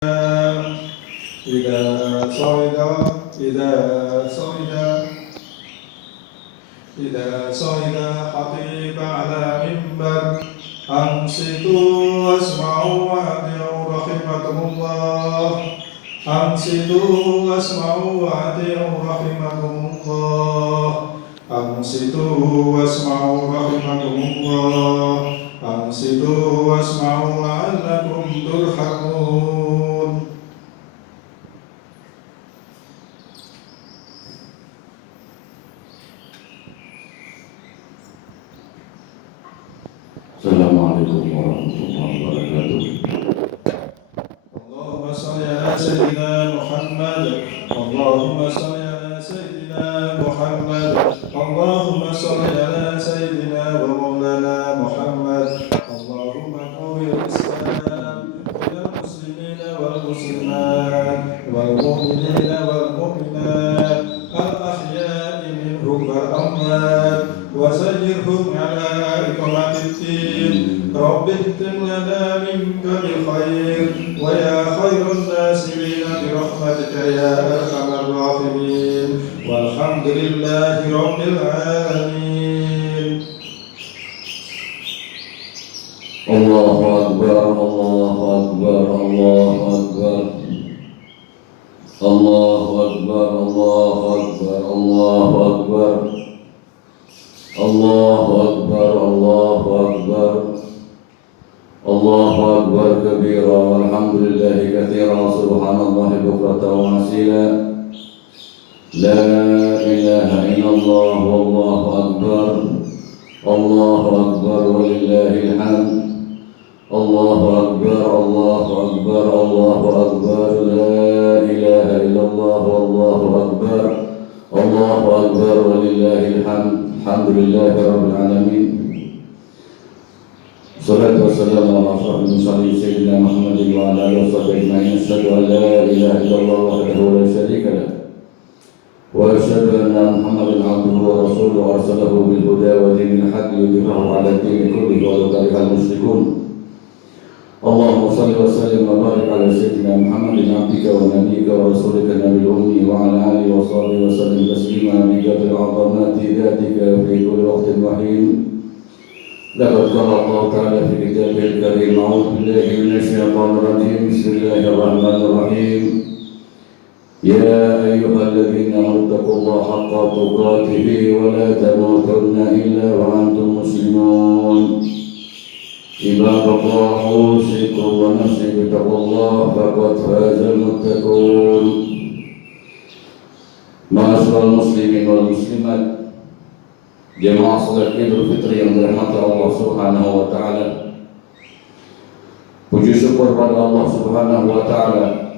إذا صعد إذا صعد إذا صعد خطيب على منبر أنصتوا واسمعوا وأطيعوا رحمكم الله. أنصتوا واسمعوا وأطيعوا رحمكم الله. أنصتوا واسمعوا رحمكم الله. أنصتوا واسمعوا لعلكم ترحمون. Assalamualaikum warahmatullahi wabarakatuh. اللهم صل على سيدنا محمد. اللهم صل على سيدنا محمد. اللهم صل على سيدنا ومولانا محمد. اللهم قوي الإسلام والمسلمين والمسلمات والمؤمنين والمؤمنات الأحياء منهم والأموات وزيرهم على إقامة الدين. رب اختم لنا منك بالخير ويا خير الناصرين برحمتك يا أرحم الراحمين والحمد لله رب العالمين. Allahu Akbar, Allahu Akbar, Allahu Akbar. Allahu Akbar, Allahu Akbar, Allahu Akbar. Allahu Akbar, Allahu Akbar. Allahu Akbar kabira walhamdulillahi katsira subhanallahi bukratan wa asila. La ilaha illallah wallahu akbar. Allahu akbar walillahil hamd. Allahu akbar, Allahu akbar, Allahu akbar. La ilaha illallah wallahu akbar. Allahu akbar walillahil hamd. Alhamdulillahi rabbil alamin. Salatu wassalamu ala ashrafil mursalin sayyidina Muhammadin wa ala alihi washabbihi ajma'in. Asyhadu an la ilaha illallah wahdahu la syarika lah. Wa asyhadu anna Muhammadan abduhu wa rasuluhu arsalahu bil huda wa dinil haqqi yudhhirahu 'ala ad-dini kullihi wa law karihal musyrikun. Allahumma shalli wa sallim wa barik ala sayyidina Muhammadin abdika wa nabiyyika wa rasulika nabiyil ummi wa ala alihi wa sahbihi wa sallim taslima bi qadri 'azamati dhatika fi kulli waqtin wa hin. Laqad qala Allah ta'ala fi kitabil karim a'udzu billahi minasy syaithanir rajim. Bismillahir rahim. Ya ayyuhalladzina amanu taqullaha haqqa tuqatih wa la tamutunna illa wa antum muslimun. Ibadallah usikum wa nafsi bittaqullah faqad fazal muttaqun. Ma'asyiral muslimin wal muslimat, jemaah salat Idul Fitri yang dirahmati Allah Subhanahu wa taala. Puji syukur pada Allah Subhanahu wa taala.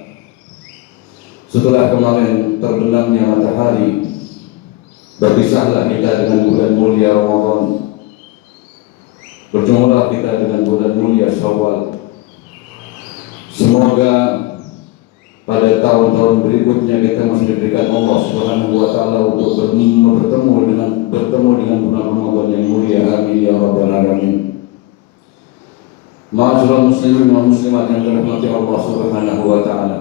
Setelah kemarin terbenamnya matahari, berpisahlah kita dengan bulan mulia Ramadan. Berjumalah kita dengan bulan mulia Syawal. Semoga pada tahun-tahun berikutnya kita masih diberikan Allah Subhanahu wa taala untuk bertemu dengan bulan Ramadan yang mulia. Amin ya rabbal alamin. Ma'asyiral muslimin wal muslimat yang dirahmati Allah Subhanahu wa taala.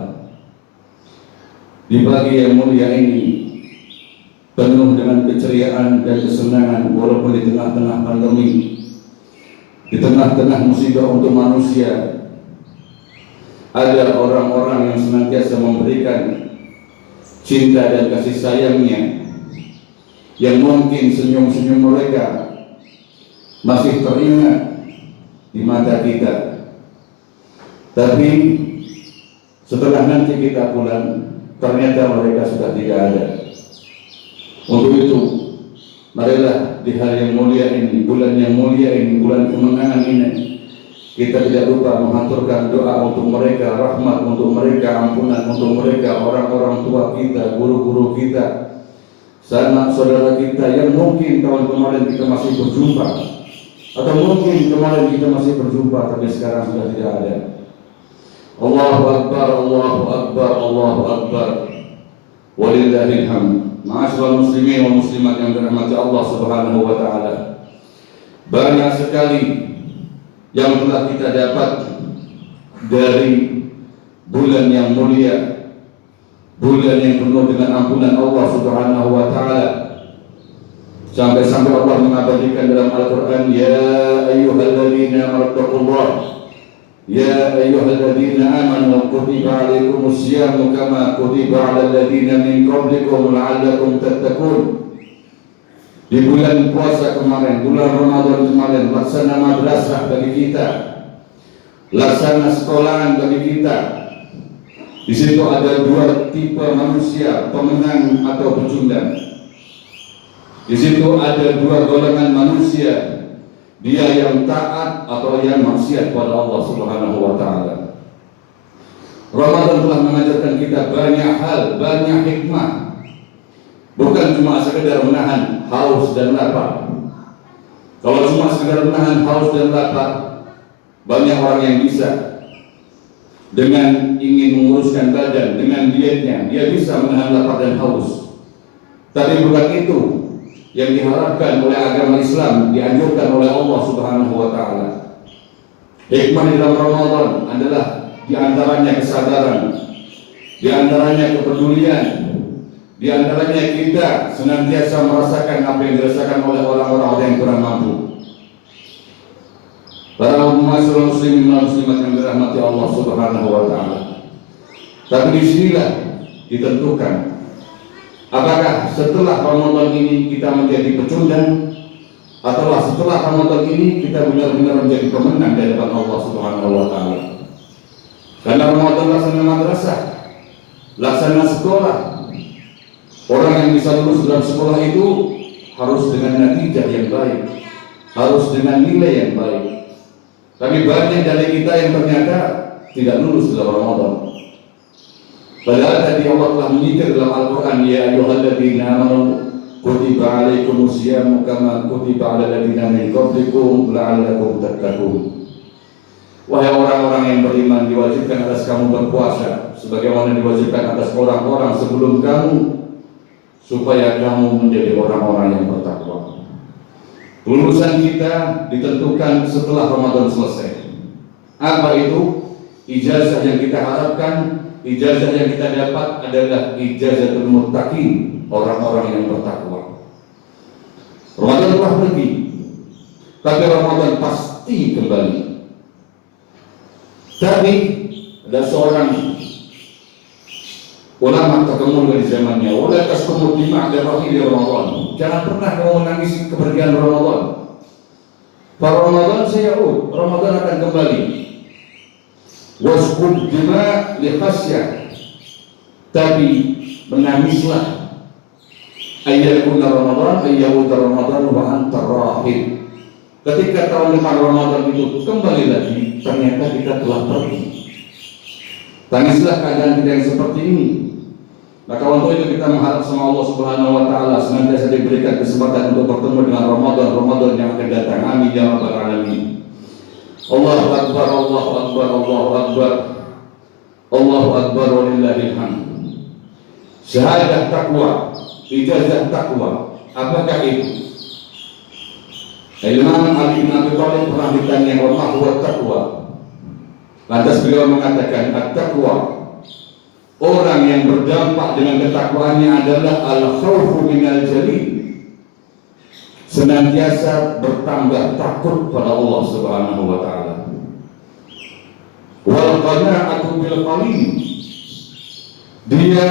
Di pagi yang mulia ini penuh dengan keceriaan dan kesenangan walaupun di tengah-tengah pandemi, di tengah-tengah musibah untuk manusia, ada orang-orang yang senantiasa memberikan cinta dan kasih sayangnya, yang mungkin senyum-senyum mereka masih teringat di mata kita. Tapi setelah nanti kita pulang, ternyata mereka sudah tidak ada. Untuk itu, marilah di hari yang mulia ini, bulan yang mulia ini, bulan kemenangan ini, kita tidak lupa menghaturkan doa untuk mereka, rahmat untuk mereka, ampunan untuk mereka, orang-orang tua kita, guru-guru kita, sanak saudara kita yang mungkin tahun kemarin kita masih berjumpa, atau mungkin kemarin kita masih berjumpa tapi sekarang sudah tidak ada. Allahu Akbar, Allahu Akbar, Allahu Akbar. Walillahil hamd. Ma'asyiral muslimin wal muslimat yang dirahmati Allah Subhanahu wa taala. Banyak sekali yang telah kita dapat dari bulan yang mulia, bulan yang penuh dengan ampunan Allah Subhanahu wa taala. Sampai-sampai Allah mengabadikan dalam Al-Qur'an, ya ayyuhalladzina amanu taqullah, ya ayyuhalladzina amanu kutiba 'alaikumus syiyamu kama kutiba 'alal ladzina min qablikum la'allakum tattaqun. Di bulan puasa kemarin, bulan Ramadan kemarin, laksana madrasah bagi kita, laksana sekolahan bagi kita. Di situ ada dua tipe manusia, pemenang atau pecundang. Di situ ada dua golongan manusia, dia yang taat atau yang maksiat pada Allah Subhanahu wa taala. Ramadan telah mengajarkan kita banyak hal, banyak hikmah. Bukan cuma sekedar menahan haus dan lapar. Kalau cuma sekedar menahan haus dan lapar, banyak orang yang bisa dengan ingin menguruskan badan, dengan dietnya, dia bisa menahan lapar dan haus. Tapi bukan itu yang diharapkan oleh agama Islam, dianjurkan oleh Allah Subhanahu wa taala. Hikmah di dalam Ramadan adalah di antaranya kesadaran, di antaranya kepedulian, di antaranya kita senantiasa merasakan apa yang dirasakan oleh orang-orang yang kurang mampu. Para muslimin dan muslimat yang dirahmati Allah Subhanahu wa taala. Tapi disinilah ditentukan apakah setelah Ramadan ini kita menjadi pecundang, atau setelah Ramadan ini kita benar-benar menjadi pemenang di hadapan Allah Subhanahu wa taala. Karena Ramadan laksana madrasah, laksana sekolah. Orang yang bisa lulus dalam sekolah itu harus dengan natijah yang baik, harus dengan nilai yang baik. Tapi banyak dari kita yang ternyata tidak lulus dalam Ramadan. Padahal tadi Allah telah menyindir dalam Al-Quran, ya ayyuhalladzina amanu kutiba 'alaikumus syiyamu kama kutiba 'alal ladzina min qablikum la'allakum tattaqun. Wahai orang-orang yang beriman, diwajibkan atas kamu berpuasa sebagaimana diwajibkan atas orang-orang sebelum kamu, supaya kamu menjadi orang-orang yang bertakwa. Lulusan kita ditentukan setelah Ramadan selesai. Apa itu? Ijazah yang kita harapkan, ijazah yang kita dapat adalah ijazatul muttaqin, orang-orang yang bertakwa. Ramadan telah pergi, tapi Ramadan pasti kembali. Tapi ada seorang ulama terkemuka di zamannya, wala tasqumut bi ma'da rahil Ramadan. Jangan pernah kamu menangis kepergian Ramadan. Fa Ramadan sayauд, Ramadan akan kembali. Wasqud bima li khasyah. Tapi menangislah ayyakuna Ramadan ayyauda Ramadan wa anta rahil. Ketika tahun depan Ramadan itu kembali lagi, ternyata kita telah pergi. Tangislah keadaan kita yang seperti ini. Maka untuk itu kita mengharap sama Allah Subhanahu wa taala senantiasa diberikan kesempatan untuk bertemu dengan Ramadan yang akan datang. Amin ya rabbal alamin. Allahu akbar, Allahu akbar, Allahu akbar. Allahu akbar walillahil hamd. Syahadah takwa, ijazah takwa. Apakah itu? Imam Ali bin Abi Thalib pernah ditanya, "Wa ma huwa taqwa?" Lantas beliau mengatakan, "At-taqwa, orang yang berdampak dengan ketakwaannya adalah al-khawfu minal jalil." Senantiasa bertambah takut pada Allah Subhanahu wa taala. Wal qana'atu bil qalil. Dia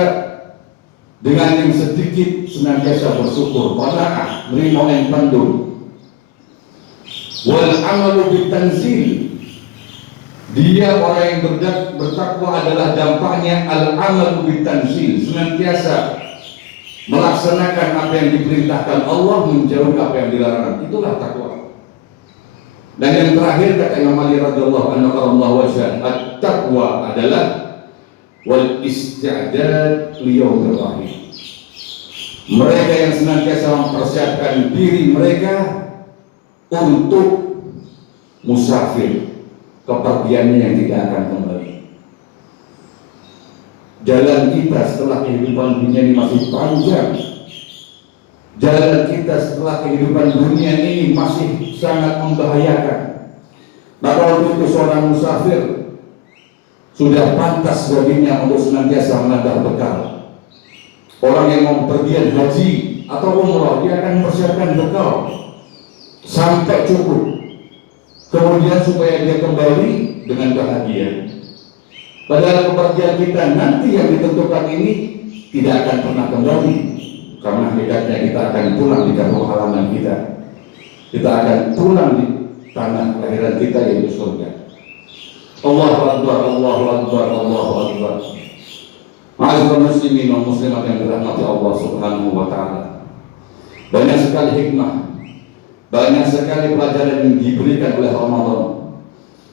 dengan yang sedikit senantiasa bersyukur, qana'ah, menerima yang tanduk. Wal amalu bitanzil. Dia orang yang bertakwa adalah dampaknya al-amalu bitanzil, senantiasa melaksanakan apa yang diperintahkan Allah, menjauhi apa yang dilarang. Itulah takwa. Dan yang terakhir kata Imam Ali radhiyallahu anhu Allah wajah, at-taqwa adalah wal isti'dad li yaumir rahim. Mereka yang senantiasa mempersiapkan diri mereka untuk musafir, kepergiannya yang tidak akan kembali. Jalan kita setelah kehidupan dunia ini masih panjang. Jalan kita setelah kehidupan dunia ini masih sangat membahayakan. Maka untuk itu seorang musafir, sudah pantas baginya untuk senantiasa menambah bekal. Orang yang mau pergian haji atau umrah, dia akan mempersiapkan bekal sampai cukup, kemudian supaya dia kembali dengan bahagia. Padahal kepergian kita nanti yang ditentukan ini tidak akan pernah kembali, karena hakikatnya kita akan pulang di kampung halaman kita. Kita akan pulang di tanah kelahiran kita, yaitu surga. Allahu Akbar, Allahu Akbar, Allahu Akbar. Ma'asyiral muslimin wal muslimat yang dirahmati Allah Subhanahu wa taala. Banyak sekali hikmah, banyak sekali pelajaran yang diberikan oleh Ramadan.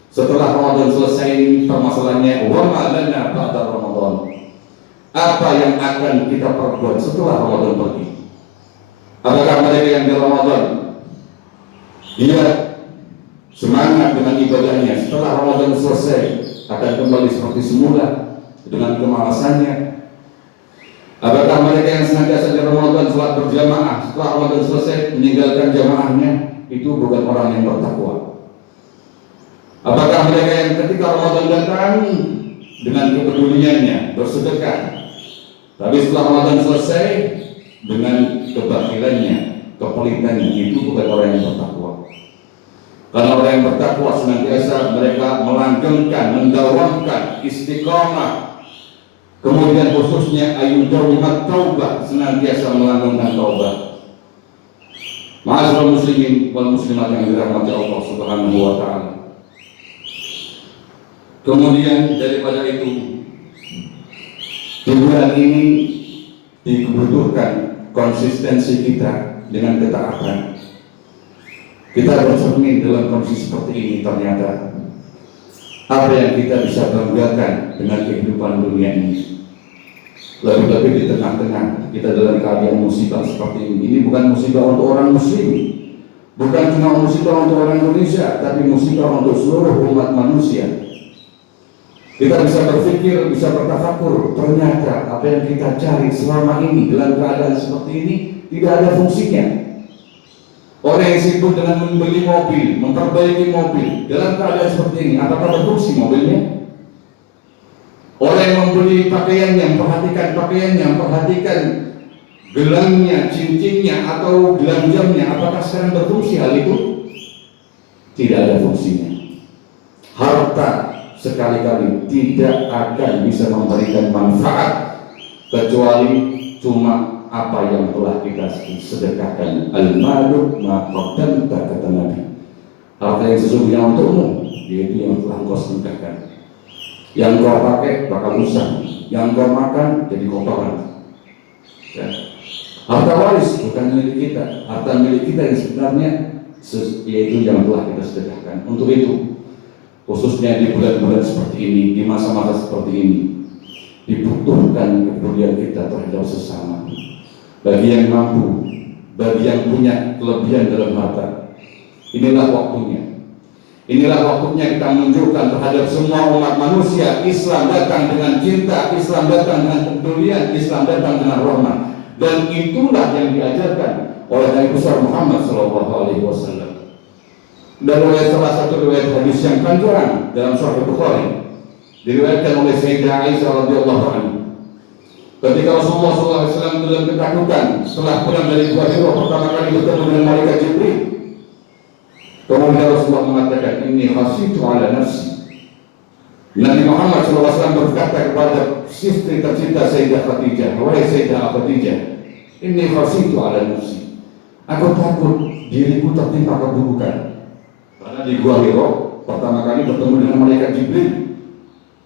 Setelah Ramadan selesai ini, permasalahannya wa ma lana ba'da Ramadan. Apa yang akan kita perbuat setelah Ramadan pergi? Apakah mereka yang di Ramadan dia semangat dengan ibadahnya, setelah Ramadan selesai akan kembali seperti semula dengan kemalasannya? Apakah mereka yang senantiasa di Ramadan sholat berjamaah, setelah Ramadan selesai meninggalkan jamaahnya? Itu bukan orang yang bertakwa. Apakah mereka yang ketika Ramadan datang dengan kepeduliannya bersedekah, tapi setelah Ramadan selesai dengan kebakilannya, kepelitannya? Itu bukan orang yang bertakwa. Karena orang yang bertakwa senantiasa mereka melanggengkan, mendawamkan istiqamah, kemudian khususnya ayudawimat taubah, senantiasa melanggengkan taubat. Ma'asyiral muslimin wal muslimat yang dirahmati Allah Subhanahu wa taala. Kemudian daripada itu, di bulan ini dibutuhkan konsistensi kita dengan ketaatan. Kita bercermin dalam kondisi seperti ini, ternyata apa yang kita bisa banggakan dengan kehidupan dunia ini. Lebih-lebih di tengah-tengah kita dalam keadaan musibah seperti ini. Ini bukan musibah untuk orang muslim, bukan cuma musibah untuk orang Indonesia, tapi musibah untuk seluruh umat manusia. Kita bisa berpikir, bisa bertafakur, ternyata apa yang kita cari selama ini dalam keadaan seperti ini tidak ada fungsinya. Orang yang sibuk dengan membeli mobil, memperbaiki mobil dalam keadaan seperti ini, apakah berfungsi mobilnya? Orang yang membeli pakaiannya, memperhatikan pakaiannya, memperhatikan gelangnya, cincinnya, atau gelang jamnya, apakah sekarang berfungsi hal itu? Tidak ada fungsinya. Harta sekali-kali tidak akan bisa memberikan manfaat kecuali cuma apa yang telah kita sedekahkan. Al-malu ma qaddamta, kata Nabi. Harta yang sesungguhnya untukmu, yaitu yang telah engkau sedekahkan. Yang kau pakai bakal rusak, yang kau makan jadi kotoran. Ya. Harta waris bukan milik kita. Harta milik kita yang sebenarnya yaitu yang telah kita sedekahkan. Untuk itu, khususnya di bulan-bulan seperti ini, di masa-masa seperti ini, dibutuhkan kepedulian kita terhadap sesama. Bagi yang mampu, bagi yang punya kelebihan dalam harta, inilah waktunya. Inilah waktunya kita menunjukkan terhadap semua umat manusia, Islam datang dengan cinta, Islam datang dengan kepedulian, Islam datang dengan rahmat. Dan itulah yang diajarkan oleh Nabi besar Muhammad SAW. Dan oleh salah satu riwayat hadis yang panjang dalam Sahih Bukhari, diriwayatkan oleh Sayyidah Aisyah radhiyallahu anha. Ketika Rasulullah SAW dalam ketakutan setelah pulang dari Gua Hira pertama kali bertemu dengan malaikat Jibril, kemudian Rasulullah mengatakan, "Inni khasyitu ala nafsi." Nabi Muhammad SAW berkata kepada istri tercinta Sayyidah Khadijah, "Wahai Sayyidah Khadijah, inni khasyitu ala nafsi." Aku takut diriku tertimpa keburukan. Karena di Gua Hira pertama kali bertemu dengan malaikat Jibril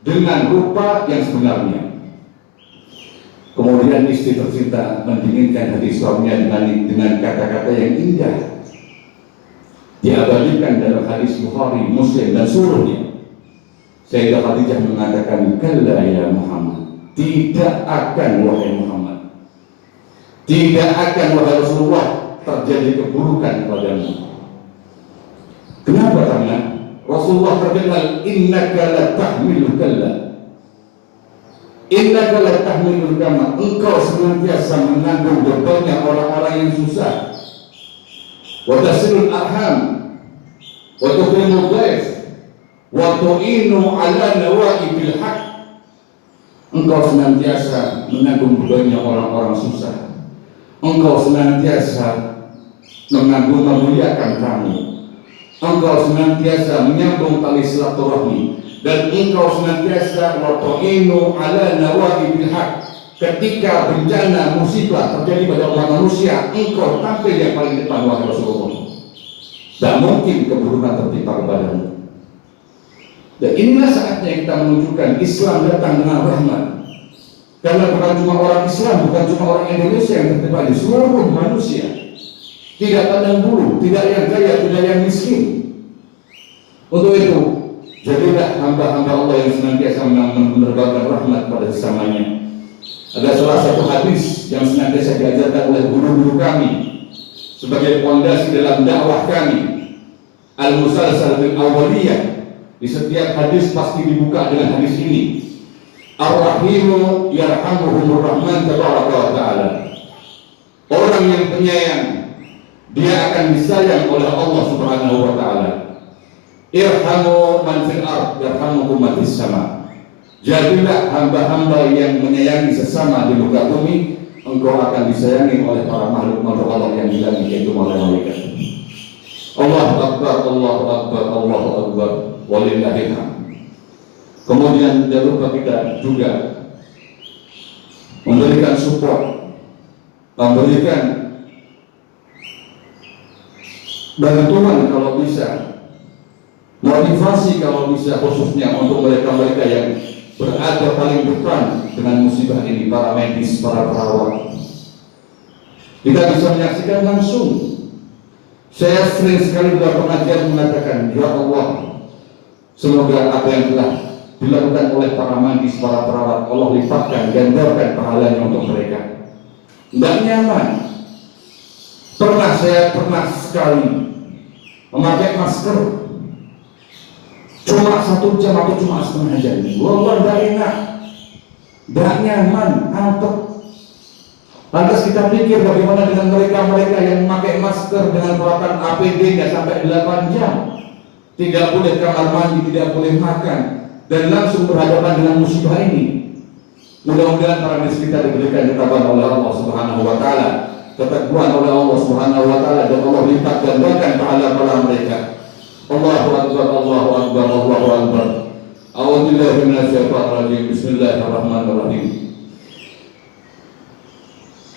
dengan rupa yang sebenarnya. Kemudian istri tercinta mendinginkan hati suaminya dengan kata-kata yang indah, diabadikan dalam hadis Bukhari, Muslim dan seluruhnya. Sayyidah Khadijah mengatakan, "Kalla ya Muhammad." Tidak akan wahai Muhammad, tidak akan wahai Rasulullah terjadi keburukan padamu. Kenapa? Karena Rasulullah terkenal, innaka la tahmilul kalla, innaka la tahmilul kama, engkau senantiasa menanggung bebannya orang-orang yang susah, wa tasilul arham wa tuqrimul dhaif, wa tu'inu ala nawaibil haq. Engkau senantiasa menanggung bebannya orang-orang susah. Engkau senantiasa memuliakan tamu. Engkau senantiasa menyambung tali silaturahmi, dan engkau senantiasa wa tu'inu ala nawaibil haq. Ketika bencana musibah terjadi pada umat manusia, engkau tampil yang paling depan, wahai Rasulullah. Tak mungkin keburukan tertimpa kepadamu. Dan inilah saatnya kita menunjukkan Islam datang dengan rahmat. Karena bukan cuma orang Islam, bukan cuma orang Indonesia yang tertimpa, di seluruh manusia. Tidak pandang bulu, tidak yang kaya, tidak yang miskin. Untuk itu, jadilah hamba-hamba Allah yang senantiasa menerbangkan rahmat pada sesamanya. Ada salah satu hadis yang senantiasa diajarkan oleh guru-guru kami sebagai fondasi dalam dakwah kami, al-musalsal bil awwaliyah. Di setiap hadis pasti dibuka dengan hadis ini, ar-rahimu yarhamuhumur rahman tabaraka wa ta'ala. Orang yang penyayang, dia akan disayang oleh Allah subhanahu wa ta'ala. Irhamu man fil ard yarhamukum man fis sama. Jadilah hamba-hamba yang menyayangi sesama di muka bumi, engkau akan disayangi oleh para makhluk-makhluk Allah yang di langit, yaitu malaikat. Allahu Akbar, Allahu Akbar, Allahu Akbar, walillahil hamd. Kemudian jangan lupa kita juga memberikan support, memberikan bantuan kalau bisa, motivasi kalau bisa, khususnya untuk mereka-mereka yang berada paling depan dengan musibah ini, para medis, para perawat. Kita bisa menyaksikan langsung. Saya sering sekali dalam pengajian mengatakan, ya Allah, semoga apa yang telah dilakukan oleh para medis, para perawat, Allah lipatkan, gandarkan pahalanya untuk mereka. Tidak nyaman. Saya pernah sekali memakai masker cuma 1 jam atau cuma setengah jam. Wallah, tidak enak, tidak nyaman, antuk. Lantas kita pikir bagaimana dengan mereka-mereka yang memakai masker dengan perawatan APD-nya sampai 8 jam, tidak boleh kamar mandi, tidak boleh makan, dan langsung berhadapan dengan musibah ini. Mudah-mudahan para medis kita diberikan ketabahan oleh Allah Subhanahu wa ta'ala, keteguhan oleh Allah Subhanahu wa ta'ala, dan Allah lipat gandakan pahala-pahala mereka. Allahu Akbar, Allahu Akbar, Allahu Akbar. A'udzubillahi minasyaitonir rajim. Bismillahirrahmanirrahim.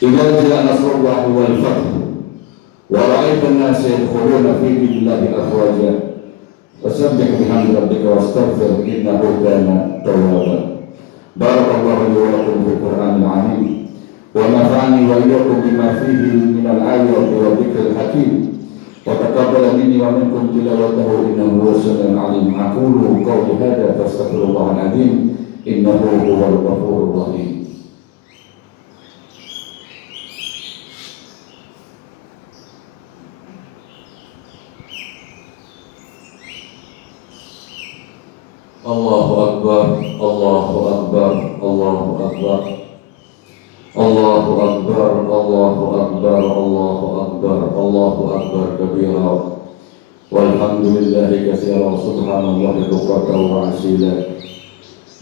Idza jaa nasrullahi wal fath wa ra'aita an-nasa yadkhuluna fi dinillahi afwaja fasabbih bihamdi rabbika wastaghfir innahu kana tawwaba. Barakallahu li wa lakum fil Qur'anil 'azim wa nafa'ani wa iyyakum bima fihi minal ayati wa dzikril hakim. وتقبل مني ومنكم تلاوته إنه هو السميع العليم. أقول قولي هذا فاستغفر الله العظيم إنه هو الغفور الرحيم. الله أكبر، الله أكبر، الله أكبر، الله أكبر، الله أكبر، الله أكبر، الله أكبر كبيرا والحمد لله كثيرا سبحان الله بكرة وأصيلا.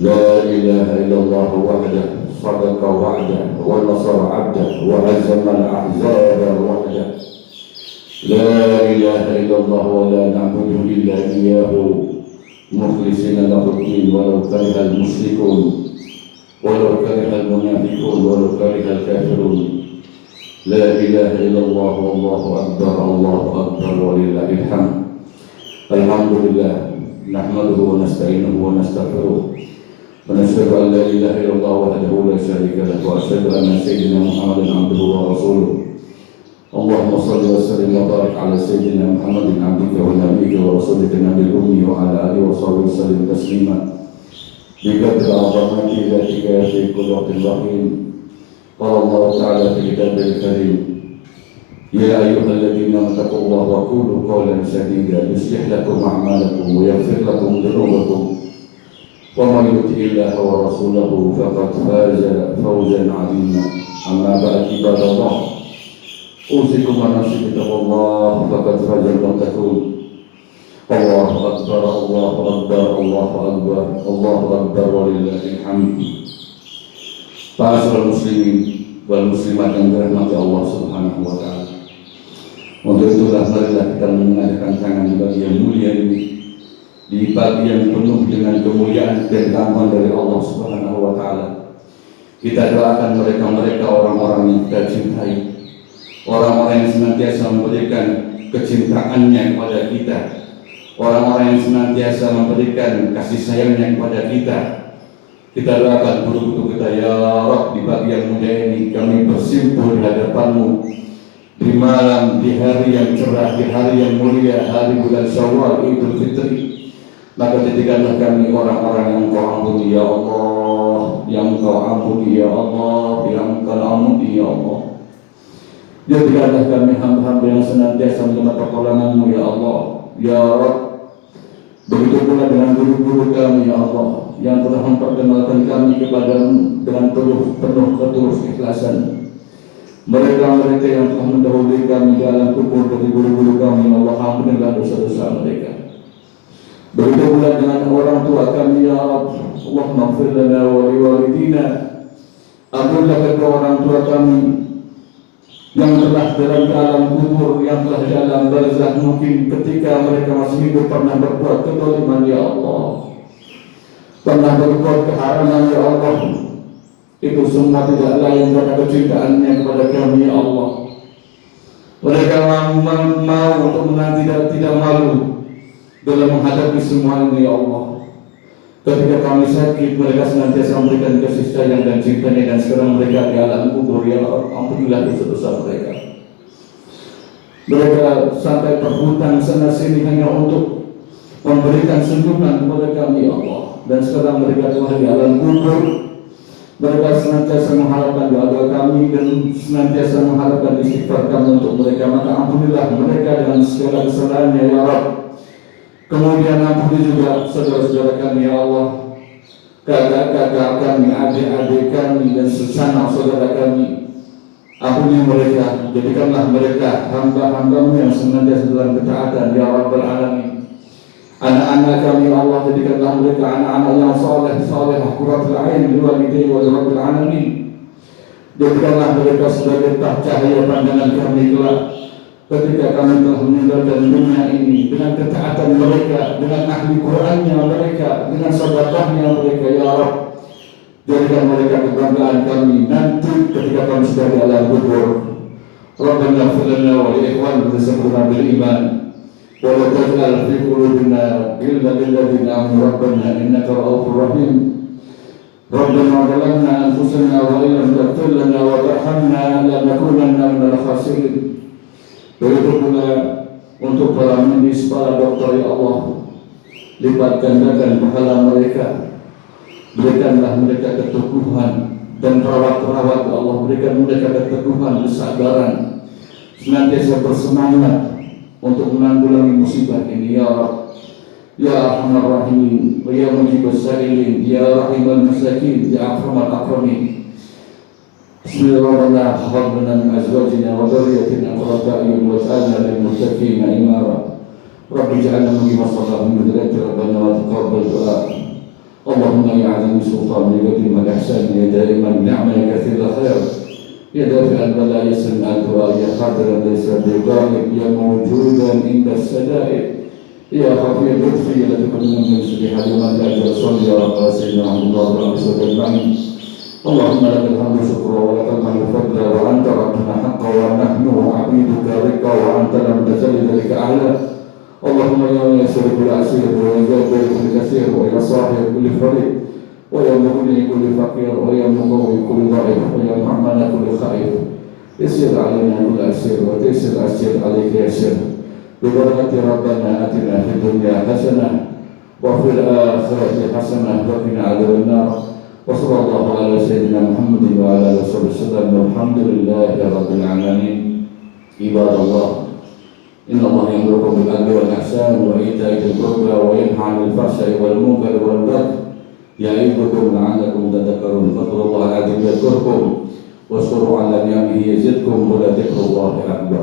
لا إله إلا الله وحده صدق وعده ونصر عبده وهزم الأحزاب وحده. لا إله إلا الله ولا نعبد إلا إياه مخلصين له الدين ولو كره المشركون ولو كره المنافقون ولو كره الكافرون. لا إله إلا الله والله أكبر، الله أكبر ولله الحمد. الحمد لله نحمده ونستعينه ونستغفره ونشهد أن لا إله إلا الله وحده لا شريك له وأشهد أن سيدنا محمدا عبده ورسوله. اللهم صل وسلم وبارك على سيدنا محمد عبدك ونبيك ورسولك النبي الأمي وعلى آله وصحبه وسلم تسليما بقدر عظمته ذاتك في كل وقت رحيم. قال الله تعالى في كتابه الكريم: يا أيها الذين اتقوا الله وقولوا قولا سديدا يصلح لكم أعمالكم ويغفر لكم ذنوبكم ومن يطع الله ورسوله فقد فاز فوزا عظيما. أما بعد عباد الله، أوصيكم ونفسي بتقوى الله فقد فاز المتقون. Allahu Akbar, Allahu Akbar, Allahu Akbar, Allahu Akbar, walillahil hamd. Para muslimin wal muslimat yang dirahmati Allah Subhanahu wa taala. Untuk itulah marilah kita mengadakan tangan di pagi yang mulia ini, di pagi yang penuh dengan kemuliaan dan keamanan dari Allah Subhanahu wa taala. Kita doakan mereka-mereka orang-orang yang kita cintai, orang-orang yang senantiasa memberikan kecintaannya kepada kita, orang-orang yang senantiasa memberikan kasih sayangnya kepada kita. Kita doakan guru-guru kita, ya Rabb, di pagi yang mulia ini kami bersimpul di hadapan-Mu di malam, di hari yang cerah, di hari yang mulia, hari bulan Syawal, Idul Fitri. Maka jadikanlah kami orang-orang yang Engkau ampuni ya Allah, yang Engkau ampuni ya Allah, yang Engkau ampuni ya Allah. Jadikanlah kami hamba-hamba yang senantiasa menerima pertolongan-Mu ya Allah, ya Rabb. Begitu pula dengan guru-guru kami ya Allah, yang telah memperkenalkan kami kepada-Mu dengan penuh ketulus ikhlasan. Mereka-mereka yang telah mendahului kami dalam kubur dari guru-guru kami, ya Allah, ampunilah dosa-dosa mereka. Begitu pula dengan orang tua kami ya Rabb, Allahumma ighfir lana wa liwalidina. Ampunilah kedua orang tua kami yang telah dalam alam kubur, yang telah dalam barzakh, mungkin ketika mereka masih hidup pernah berbuat kezaliman ya Allah, pernah berbuat keharaman ya Allah. Itu semua tidak lain karena kecintaannya kepada kami ya Allah. Mereka mau untuk menanti dan tidak malu dalam menghadapi semua ini ya Allah. Ketika kami sakit, mereka senantiasa memberikan kasih sayang dan cintanya, dan sekarang mereka di alam kubur ya Allah, ampunilah dosa-dosa mereka. Mereka sampai berhutang sana sini hanya untuk memberikan senyuman kepada kami ya Allah, dan sekarang mereka telah di alam kubur. Mereka senantiasa mengharapkan doa kami dan senantiasa mengharapkan istighfar kami untuk mereka. Maka ampunilah mereka dengan segala kesalahannya ya Rabb. Kemudian ampuni juga saudara-saudara kami ya Allah, kakak-kakak kami, adik-adik kami, dan sesama saudara kami. Ampuni mereka, jadikanlah mereka hamba-hamba-Mu yang senantiasa dalam ketaatan ya Rabbal Alamin. Anak-anak kami ya Allah, jadikanlah mereka anak-anak yang saleh, qurratul ain liwalidayhi wa lirabbil alamin. Jadikanlah mereka sebagai cahaya pandangan kami kelak ketika kami telah meninggalkan dunia ini, dengan ketaatan mereka, dengan ahli Qur'annya mereka, dengan sedekahnya mereka ya Rabb. Jadikan mereka kebanggaan kami nanti ketika kami sudah di alam kubur. Rabbana ighfir lana wa li ikhwanina sabaquna bil iman, wa la taj'al fi qulubina ghillan lil ladzina amanu rabbana innaka ra'ufur rahim. Rabbana zalamna anfusana wa illam taghfir lana wa tarhamna lanakunanna minal khasirin. Begitu pula untuk para medis, para dokter ya Allah, lipat gandakan pahala mereka. Berikanlah mereka keteguhan, dan perawat-perawat ya Allah, berikan mereka keteguhan, kesabaran, senantiasa bersemangat untuk menanggulangi musibah ini ya Rabb. Ya Arhamar Rahimin, wa ya Mujibas Sa'ilin, ya Rahimal Masakin, ya Akramal Akramin. Bismillahirrahmanirrahim. Rabbana min azwajina wa dhurriyyatina qurrata a'yun waj'alna lil muttaqina imama. Rabbi ij'alna muqimas salati min dhurriyyati rabbana wa taqabbal du'a. Allahumma ya 'azimi sultan bi wal ihsan ya daiman ni'ma ya katsira khair. Ya dafi al-bala yasr al-du'a ya qadiran laysa bighayb ya mawjudan inda as-sada'id. Ya khafiy lutfi la takun min subhanahu wa ta'ala salli ala sayyidina Muhammad wa ala alihi. اللهم لك الحمد شكرا ولك الحمد فضلا وانت ربنا حقا ونحن عبيدك رقا وانت لم تزل ذلك اعلى. اللهم يا يسر كل عسير ويا جابر كل كثير ويا صاحب كل فريق ويا مغني كل فقير ويا مقوي كل ضعيف ويا مؤمن كل خائف. يسر علينا كل عسير وتيسر عسير عليك يسر. ببركة ربنا اتنا في الدنيا حسنه وفي الاخره حسنه وقنا عذاب النار. وصلى الله على سيدنا محمد وعلى اله وصحبه وسلم والحمد لله رب العالمين. عباد الله، ان الله يامركم بالعدل والاحسان وايتاء ذي القربى وينهى عن الفحشاء والمنكر والبغي يعظكم لعلكم تذكرون. فاذكروا الله العظيم يذكركم واشكروا على نعمه يزدكم ولذكر الله اكبر.